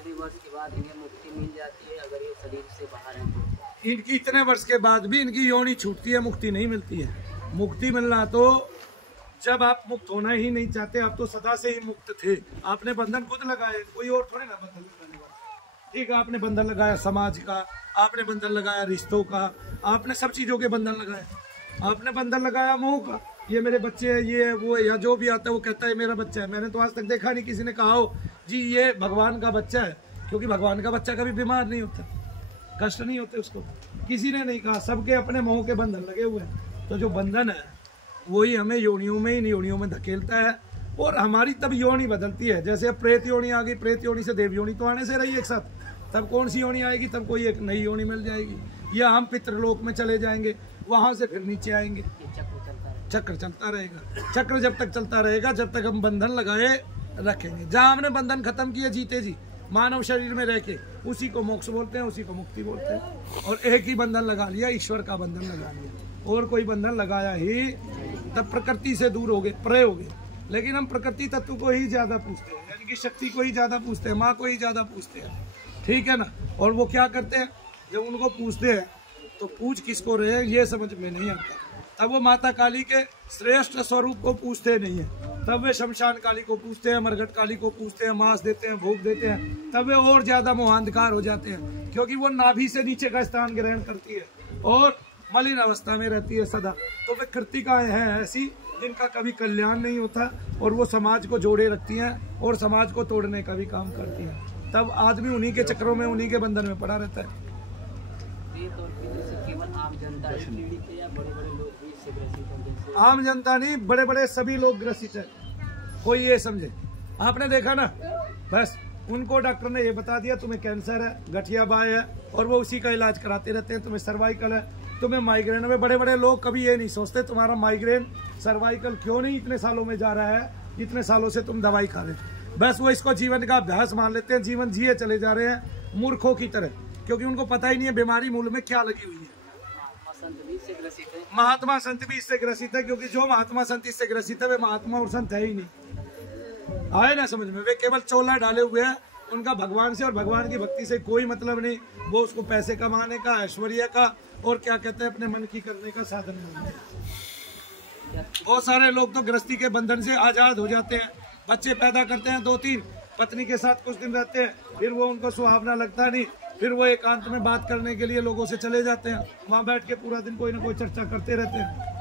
कितने वर्ष के बाद इन्हें मुक्ति मिल जाती है अगर ये शरीर से बाहर है तो? इनकी इतने वर्ष के बाद भी इनकी योनि छूटती है, मुक्ति नहीं मिलती है। मुक्ति मिलना तो जब आप मुक्त होना ही नहीं चाहते, आप तो सदा से ही मुक्त थे। आपने बंधन खुद लगाए, कोई और थोड़े ना बंधन लगाने वाला। ठीक है, आपने बंधन लगाया समाज का, आपने बंधन लगाया रिश्तों का, आपने सब चीजों के बंधन लगाए। आपने बंधन लगाया मोह का, ये मेरे बच्चे है, ये है, वो है, या जो भी आता है वो कहता है मेरा बच्चा है। मैंने तो आज तक देखा नहीं किसी ने कहा हो जी ये भगवान का बच्चा है, क्योंकि भगवान का बच्चा कभी बीमार नहीं होता, कष्ट नहीं होते उसको, किसी ने नहीं कहा। सबके अपने मोह के बंधन लगे हुए हैं। तो जो बंधन है वही हमें योनियों में, इन योनियों में धकेलता है। और हमारी तब योनि बदलती है। जैसे अब प्रेत योनि आ गई, प्रेत योनि से देव योनि तो आने से रही एक साथ, तब कौन सी योनि आएगी, तब कोई एक नई योनि मिल जाएगी। या हम पितृलोक में चले जाएंगे, वहां से फिर नीचे आएंगे। चक्र चलता रहेगा। चक्र जब तक चलता रहेगा, जब तक हम बंधन लगाए रखेंगे। जहाँ हमने बंधन खत्म किए जीते जी मानव शरीर में रह के, उसी को मोक्ष बोलते हैं, उसी को मुक्ति बोलते हैं। और एक ही बंधन लगा लिया, ईश्वर का बंधन लगा लिया। और कोई बंधन लगाया ही तब प्रकृति से दूर हो गए, प्रय हो गए। लेकिन हम प्रकृति तत्व को ही ज्यादा पूछते हैं, यानी कि शक्ति को ही ज्यादा पूछते हैं, माँ को ही ज्यादा पूछते हैं। ठीक है ना। और वो क्या करते हैं, जब उनको पूछते हैं तो पूछ किसको रहे हैं ये समझ में नहीं आता। तब वो माता काली के श्रेष्ठ स्वरूप को पूछते नहीं है, तब वे शमशान काली को पूछते हैं, मरघट काली को पूछते हैं, मांस देते हैं, भोग देते हैं। तब वे और ज्यादा मोहांधकार हो जाते हैं, क्योंकि वो नाभि से नीचे का स्थान ग्रहण करती है और मलिन अवस्था में रहती है सदा। तो वे कृतिकाएं हैं ऐसी जिनका कभी कल्याण नहीं होता, और वो समाज को जोड़े रखती हैं और समाज को तोड़ने का भी काम करती हैं। तब आदमी उन्हीं के चक्रों में, उन्हीं के बंधन में पड़ा रहता है। केवल आम जनता पीड़ित है या बड़े-बड़े लोग भी इससे ग्रसित हैं? आम जनता नहीं, बड़े बड़े सभी लोग ग्रसित है। कोई ये समझे, आपने देखा ना, बस उनको डॉक्टर ने ये बता दिया तुम्हें कैंसर है, गठिया बाय है, और वो उसी का इलाज कराते रहते हैं। तुम्हें सर्वाइकल है, तुम्हें माइग्रेन है। बड़े बड़े लोग कभी ये नहीं सोचते तुम्हारा माइग्रेन सर्वाइकल क्यों नहीं इतने सालों में जा रहा है, इतने सालों से तुम दवाई खा रहे हो। बस वो इसको जीवन का अभ्यास मान लेते हैं, जीवन जिए चले जा रहे हैं मूर्खों की तरह, क्योंकि उनको पता ही नहीं है बीमारी मूल में क्या लगी हुई है। महात्मा संत भी इससे ग्रसित है, क्योंकि जो महात्मा संत इससे ग्रसित है वे महात्मा और संत है ही नहीं। आए ना समझ में, वे केवल चोला डाले हुए हैं। उनका भगवान से और भगवान की भक्ति से कोई मतलब नहीं। वो उसको पैसे कमाने का, ऐश्वर्य का, और क्या कहते हैं अपने मन की करने का साधन मानते हैं। बहुत सारे लोग तो गृहस्थी के बंधन से आजाद हो जाते हैं, बच्चे पैदा करते हैं 2-3, पत्नी के साथ कुछ दिन रहते हैं, फिर वो उनको सुहावना लगता नहीं, फिर वो एकांत में बात करने के लिए लोगों से चले जाते हैं। वहाँ बैठ के पूरा दिन कोई ना कोई चर्चा करते रहते हैं।